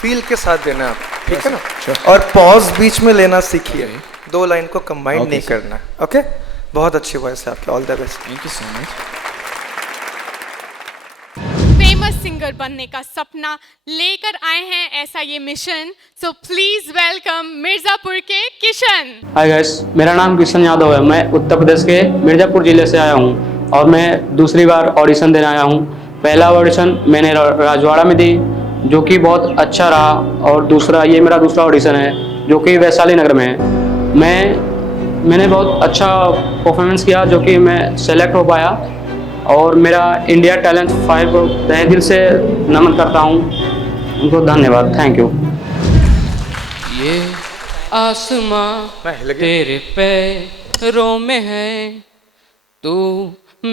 फील के साथ देना है आप, ठीक है ना? और पॉज बीच में लेना सीखिए, 2 लाइन को कंबाइन नहीं करना। ओके, बहुत अच्छी वॉइस है आपकी, all the best. Thank you so much. Famous singer बनने का सपना लेकर आए हैं ऐसा ये mission, so please welcome Mirzapur के किशन। हाय गाइस, मेरा नाम किशन यादव है। मैं उत्तर प्रदेश के मिर्जापुर ज़िले से आया हूँ और मैं दूसरी बार ऑडिशन देने आया हूँ। पहला ऑडिशन मैंने राजवाड़ा में दी जो कि बहुत अच्छा रहा, और दूसरा ये मेरा दूसरा ऑडिशन है जो कि वैशाली नगर में है। मैंने बहुत अच्छा परफॉर्मेंस किया जो कि मैं सेलेक्ट हो पाया, और मेरा इंडिया टैलेंट 5 को तहे दिल से नमन करता हूँ उनको, धन्यवाद, थैंक यू। ये आसमां तेरे पैरों में है, तू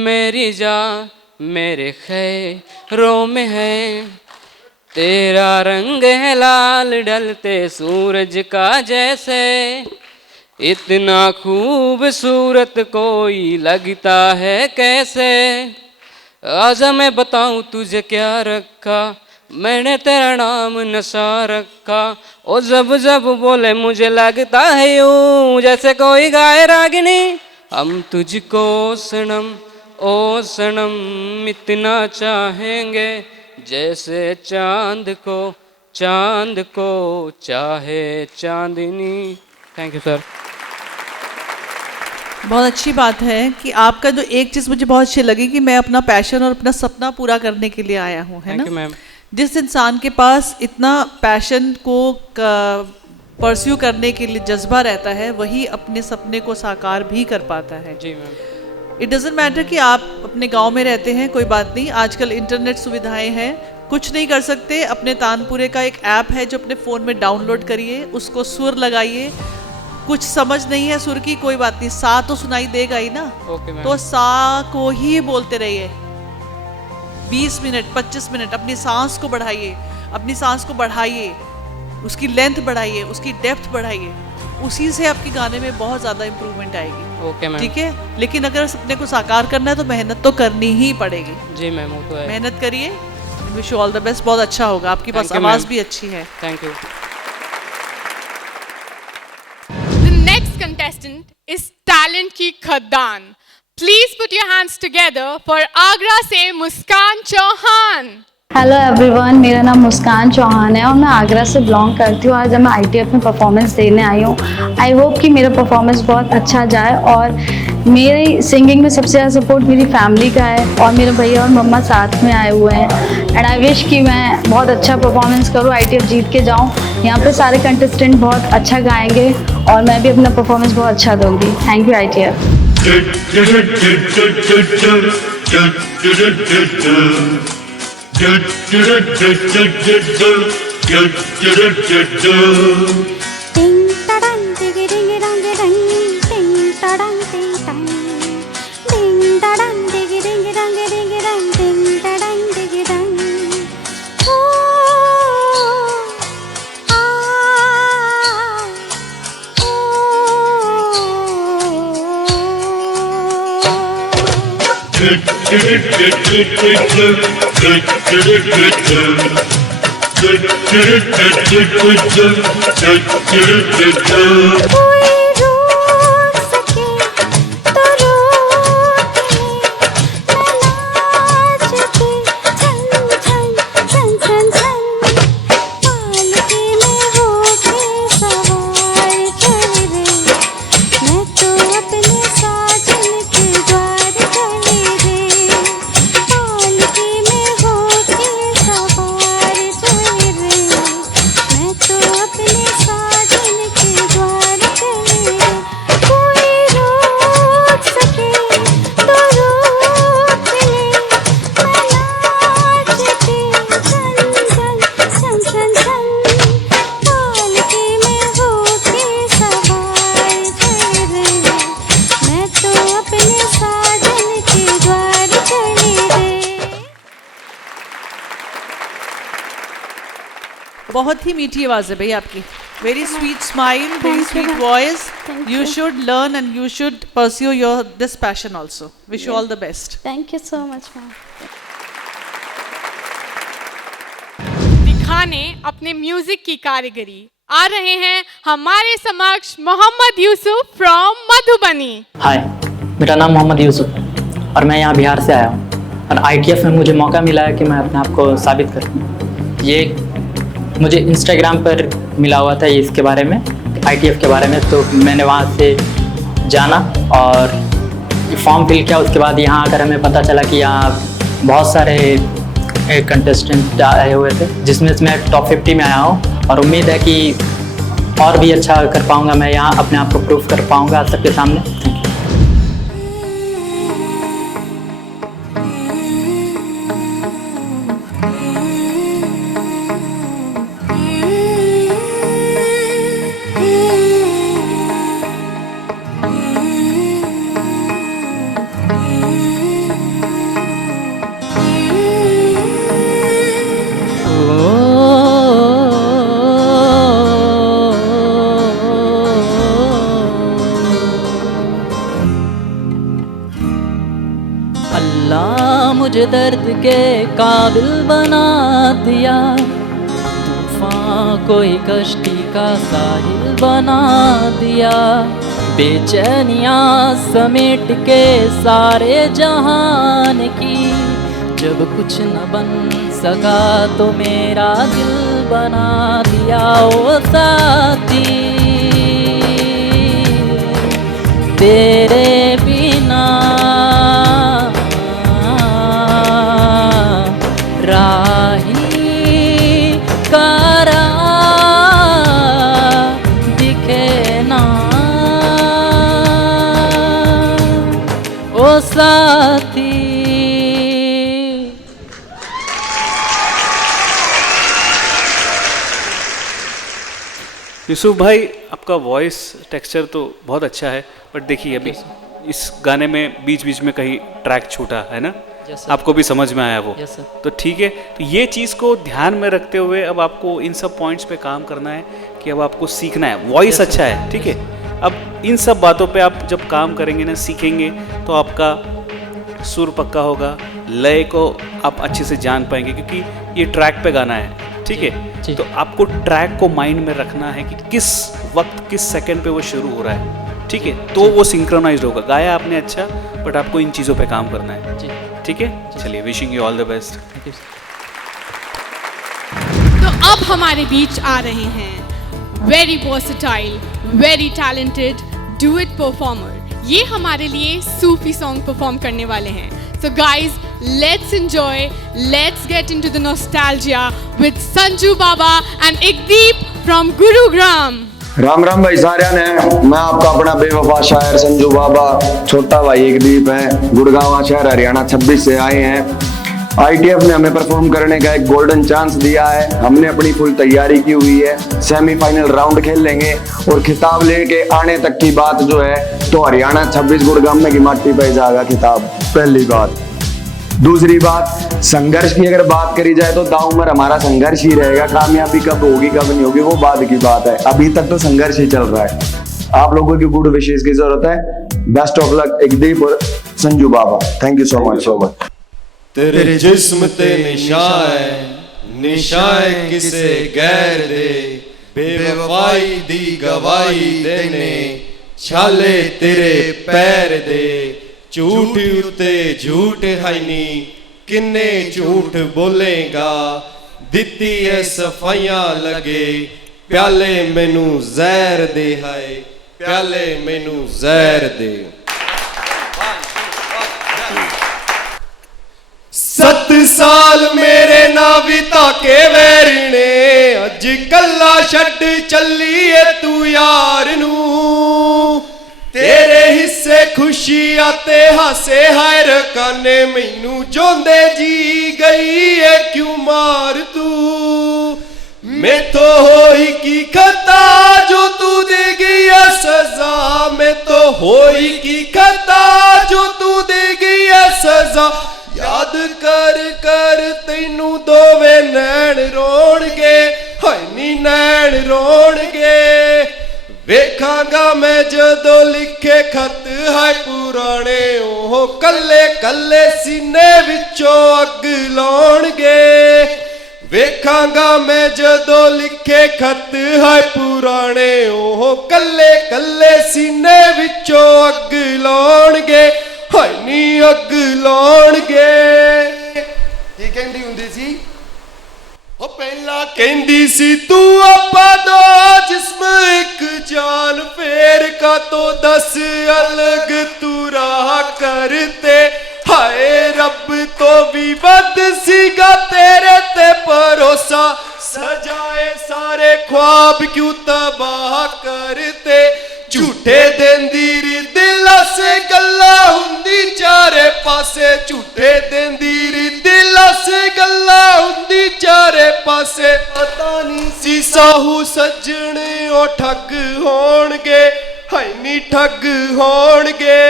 मेरी जान मेरे खैरों में है, तेरा रंग है लाल ढलते सूरज का जैसे, इतना खूबसूरत कोई लगता है कैसे। आजा मैं बताऊं तुझे क्या रखा, मैंने तेरा नाम नशा रखा, और जब जब बोले मुझे लगता है यूं जैसे कोई गाए रागिनी। हम तुझको सनम ओ सनम इतना चाहेंगे, जैसे चांद को चाहे चांदनी। Thank you sir. बहुत अच्छी बात है कि आपका जो एक चीज़ मुझे बहुत अच्छी लगी कि मैं अपना पैशन और अपना सपना पूरा करने के लिए आया हूँ, है ना? मैम। जिस इंसान के पास इतना पैशन को परस्यू करने के लिए जज्बा रहता है, वही अपने सपने को साकार भी कर पाता है। जी मैम। इट डजेंट मैटर कि आप अपने गांव में रहते हैं, कोई बात नहीं, आजकल इंटरनेट सुविधाएं हैं, कुछ नहीं कर सकते, अपने तानपुरे का एक ऐप है जो अपने फ़ोन में डाउनलोड करिए, उसको सुर लगाइए। कुछ समझ नहीं है सुर की, कोई बात नहीं, सा तो सुनाई देगा ही ना। तो सा को ही बोलते रहिए 20 मिनट 25 मिनट, अपनी सांस को बढ़ाइए, अपनी सांस को बढ़ाइए, उसकी लेंथ बढ़ाइए, उसकी डेप्थ बढ़ाइए, उसी से आपके गाने में बहुत ज़्यादा इम्प्रूवमेंट आएगी। Okay ma'am. ठीक है, लेकिन अगर सपने को साकार करना है तो मेहनत तो करनी ही पड़ेगी। जी मैम, वो तो है। मेहनत करिए, wish you all the best, बहुत अच्छा होगा, आपके पास आवाज़ भी अच्छी है। Thank you. Next contestant is talent की खदान। Please put your hands together for Agra से मुस्कान चौहान। हेलो एवरीवन, मेरा नाम मुस्कान चौहान है और मैं आगरा से बिलोंग करती हूँ। आज मैं ITF में परफॉर्मेंस देने आई हूँ। आई होप कि मेरा परफॉर्मेंस बहुत अच्छा जाए, और मेरी सिंगिंग में सबसे ज़्यादा सपोर्ट मेरी फैमिली का है, और मेरे भैया और मम्मा साथ में आए हुए हैं। एंड आई विश कि मैं बहुत अच्छा परफॉर्मेंस करूँ, ITF जीत के जाऊँ। यहाँ पे सारे कंटेस्टेंट बहुत अच्छा गाएंगे और मैं भी अपना परफॉर्मेंस बहुत अच्छा दूँगी। Thank you ITF। बहुत ही मीठी आवाज़ है भाई आपकी, very sweet smile, very sweet voice. You should learn and you should pursue this passion also. Wish you all the best. Thank you so much, ma'am. दिखाने अपने म्यूजिक की कारीगरी आ रहे हैं हमारे समक्ष मोहम्मद यूसुफ फ्रॉम मधुबनी. हाय, मेरा नाम मोहम्मद यूसुफ और मैं यहाँ बिहार से आया हूँ और ITF में मुझे मौका मिला है कि मैं अपने आप को साबित करूँ. ये मुझे इंस्टाग्राम पर मिला हुआ था इसके बारे में, ITF के बारे में, तो मैंने वहाँ से जाना और फॉर्म फिल किया. उसके बाद यहाँ आकर हमें पता चला कि यहाँ बहुत सारे कंटेस्टेंट आए हुए थे, जिसमें से मैं टॉप 50 में आया हूँ और उम्मीद है कि और भी अच्छा कर पाऊँगा. मैं यहाँ अपने आप को प्रूव कर पाऊँगा सबके सामने. मुझे दर्द के काबिल बना दिया, तूफान कोई कश्ती का साहिल बना दिया, बेचैनियाँ समेट के सारे जहान की, जब कुछ न बन सका तो मेरा दिल बना दिया. ओ साथी तेरे बिना राही करा दिखे ना, ओ साथी. यूसुफ भाई, आपका वॉइस टेक्सचर तो बहुत अच्छा है, बट देखिए अभी इस गाने में बीच बीच में कहीं ट्रैक छूटा है ना, आपको भी समझ में आया वो, तो ठीक है. तो ये चीज़ को ध्यान में रखते हुए अब आपको इन सब पॉइंट्स पे काम करना है कि अब आपको सीखना है. वॉइस अच्छा है, ठीक है, अब इन सब बातों पे आप जब काम करेंगे ना, सीखेंगे, तो आपका सुर पक्का होगा, लय को आप अच्छे से जान पाएंगे, क्योंकि ये ट्रैक पे गाना है, ठीक है. तो आपको ट्रैक को माइंड में रखना है कि किस वक्त किस सेकंड पे वो शुरू हो रहा है, ठीक है, तो वो सिंक्रोनाइज्ड होगा. गाया आपने अच्छा, बट आपको इन चीज़ों पे काम करना है, ठीक है. चलिए, wishing you all the best. तो अब हमारे बीच आ रहे हैं very versatile, very talented duet performer. ये हमारे लिए सूफी सॉन्ग परफॉर्म करने वाले हैं. So guys, let's enjoy, let's get into the nostalgia with Sanju Baba and Ekdeep from Gurugram. Ram Ram भाई साਰਿਆਂ ने, मैं आपका अपना बेवफा शायर संजू बाबा, छोटा भाई एकदीप है, गुड़गांव शहर हरियाणा 26 से आए हैं. ITF ने हमें परफॉर्म करने का एक गोल्डन चांस दिया है. हमने अपनी फुल तैयारी की हुई है. सेमीफाइनल राउंड खेल लेंगे और खिताब लेके आने तक की बात जो है, तो हरियाणा 26 गुड़गांव में की माटी पे जाएगा खिताब, पहली बात. दूसरी बात, संघर्ष की अगर बात करी जाए तो दाव उम्र हमारा संघर्ष ही रहेगा. कामयाबी कब होगी कब नहीं होगी वो बाद की बात है. अभी तक तो संघर्ष ही चल रहा है. आप लोगों की गुड विशेष की जरूरत है. बेस्ट ऑफ लक एकदीप और Sanju Baba. Thank you so much. तेरे जिस्म ते निशाएं किसे गैर दे, बेवफाई दी गवाही देने छाले तेरे पैर दे. झूठ उते झूठ है नी, किन्ने झूठ बोलेगा, दिती है सफाइयां लगे, प्याले मैनू जहर दे, हाय प्याले मैनू जहर दे. 7 साल मेरे ना बिता के वैरने, अज कला छड़ चलिए तू यार नू. तेरे हिस्से खुशी आते हासे हाय रकाने, मैनू जोंदे जी गई है क्यों मार तू. मैं तो होई की खता जो तू दे गई है सजा, मैं तो होई की खता जो तू दे गई है सजा. याद कर कर तैनू दोवे नैन रोणगे, हाय जदों लिखे खत है पुराने ओह कल्ले कल्ले सीने विचों अग लाउणगे वेखांगा मैं जदों लिखे खत है पुराने ओह कल्ले कल्ले सीने विचों अग लाउणगे हाय नी अग लाउणगे की कहंदी हुंदी सी ओ पहला कहंदी सी तू आपा दो जिस्म एक जान फेर का तो 10 अलग तू राह करते हाय रब तो भी वध सीगा तेरे ते भरोसा सजाए सारे ख्वाब क्यों तबाह करते झूठे देंदी री दिल से गल्ला हुंदी चारे पासे झूठे देंदी री दिल से गल्ला हुंदी चारे पासे पता नहीं सी साहू सजने ओ ठग होणगे हाय नी ठग होणगे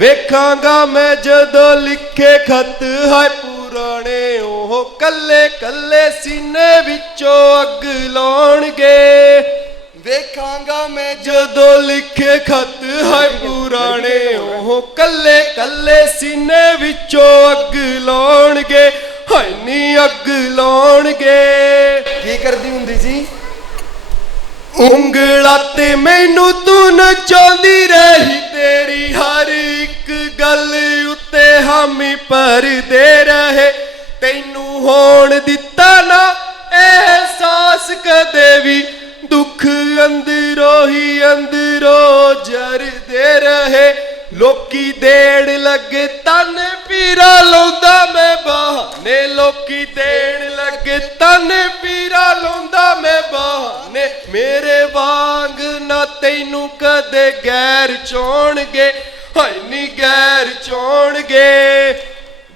वेखांगा मैं जदों लिखे खत है पुराने ओह कल्ले कल्ले सीने विचों अग लाउणगे वेखांगा मैं जदों लिखे खत है पुराने ओह कल्ले कल्ले सीने विचों अग लाउणगे हाय नी अग लाउणगे की करदी हुंदी सी ਉਂਗਲਾਂ ਤੇ ਮੈਨੂੰ ਤੂੰ ਨਚਾਉਂਦੀ ਰਹੀ ਤੇਰੀ ਹਰ ਇੱਕ ਗੱਲ ਉੱਤੇ ਹਾਮੀ ਭਰਦੇ ਰਹੇ ਤੈਨੂੰ ਹੋਣ ਦਿੱਤਾ ਨਾ ਅਹਿਸਾਸ ਕਦੇ ਵੀ ਦੁੱਖ ਅੰਦਰੋਂ ਹੀ ਅੰਦਰੋਂ ਜਰਦੇ ਰਹੇ ਲੋਕੀ ਦੇਣ ਲੱਗੇ ਤਨ ਪੀਰਾ ਲਾਉਂਦਾ ਮੈਂ ਬਹਾਨੇ ਲੋਕੀ ਦੇਣ ਲੱਗੇ ਤਨ ਪੀਰਾ ਲਾਉਂਦਾ ਮੈਂ ਬਹਾਨੇ ਮੇਰੇ ਵਾਂਗ ਨਾ ਤੈਨੂੰ ਕਦੇ ਗੈਰ ਚੋਣਗੇ ਹਾਏ ਨੀ ਗੈਰ ਚੋਣਗੇ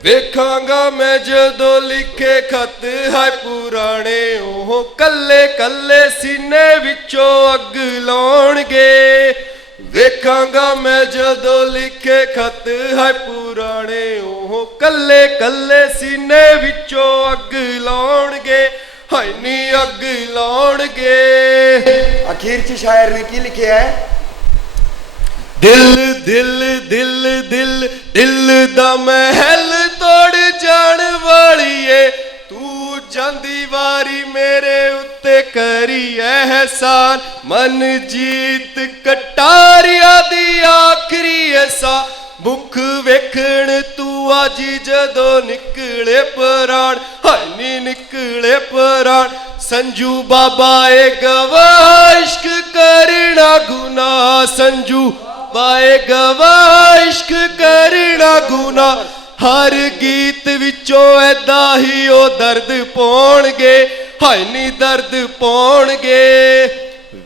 ਵੇਖਾਂਗਾ ਮੈਂ ਜਦੋਂ ਲਿਖੇ ਖਤ ਹੈ ਪੁਰਾਣੇ ਉਹ ਕੱਲੇ ਕੱਲੇ ਸੀਨੇ ਵਿੱਚੋਂ ਅੱਗ ਲਾਉਣਗੇ ਵੇਖਾਂਗਾ ਮੈਂ ਜਦੋਂ ਲਿਖੇ ਖਤ ਹੈ ਪੁਰਾਣੇ ਉਹ ਕੱਲੇ ਕੱਲੇ ਸੀਨੇ ਵਿੱਚੋਂ ਅੱਗ ਲਾਉਣਗੇ ਹਾਏ ਨੀ ਅੱਗ ਲਾਉਣਗੇ आखिर च शायर ने की लिखे है दिल दिल दिल दिल दिल दा महल तोड़ जान वालीए तू जांदी वारी मेरे उत्ते करी एहसान मन जीत कटारिया दी आखरी ऐसा मुख वेखण तू आज जदों निकले प्राण हाय नी निकले प्राण संजू बाबा ए गवाह इश्क करना गुनाह संजू बाए गवाह इश्क करना गुनाह हर गीत विचों ऐदा ही ओ दर्द पाउणगे हाय नी दर्द पाउणगे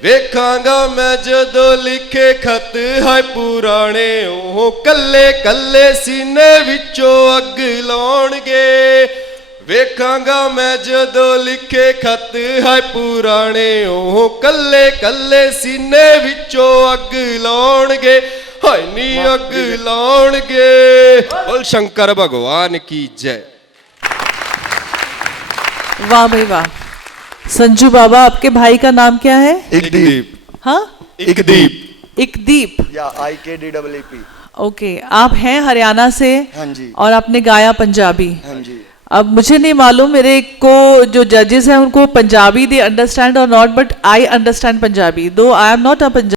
वेखांगा मैं जदों लिखे खत है पुराने ओह कल्ले कल्ले सीने विचों अग लाउणगे वेखांगा मैं जदों लिखे खत है पुराने ओह कल्ले कल्ले सीने विचों अग लाउणगे हाय नी अग लाउणगे बोल शंकर भगवान की जय। वाह भाई वाह। संजू बाबा आपके भाई का नाम क्या है? इकदीप। हाँ इकदीप। इकदीप या IKDEEP। ओके, आप हैं हरियाणा से? हाँ जी। और आपने गाया पंजाबी? हाँ जी। अब मुझे नहीं मालूम, मेरे को जो जजेस हैं उनको पंजाबी दे अंडरस्टैंड और not, but I understand Punjabi though I am not a Punjabi.